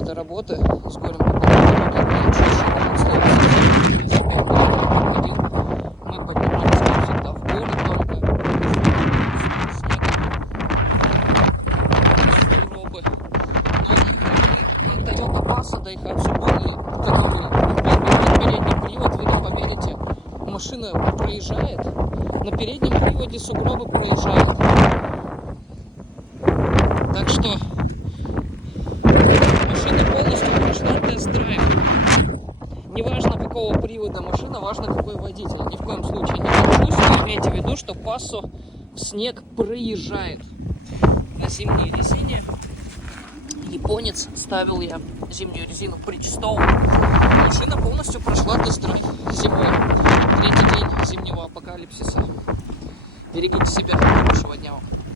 этой работы с горем пополам. Мы поднимались, как всегда, в горы только. Сугробы. Но Toyota Passo, да и Hatsu были, как передний привод, вы не поверите, машина проезжает, на переднем приводе сугробы проезжают. Так что машина полностью прошла тест-драйв. Неважно какого привода машина, важно какой водитель. Ни в коем случае не горжусь, но имейте в виду, что Passo в снег проезжает на зимней резине. Японец, ставил я зимнюю резину Bridgestone. Машина полностью прошла тест-драйв зимой. Третий день зимнего апокалипсиса. Берегите себя. Хорошего дня вам.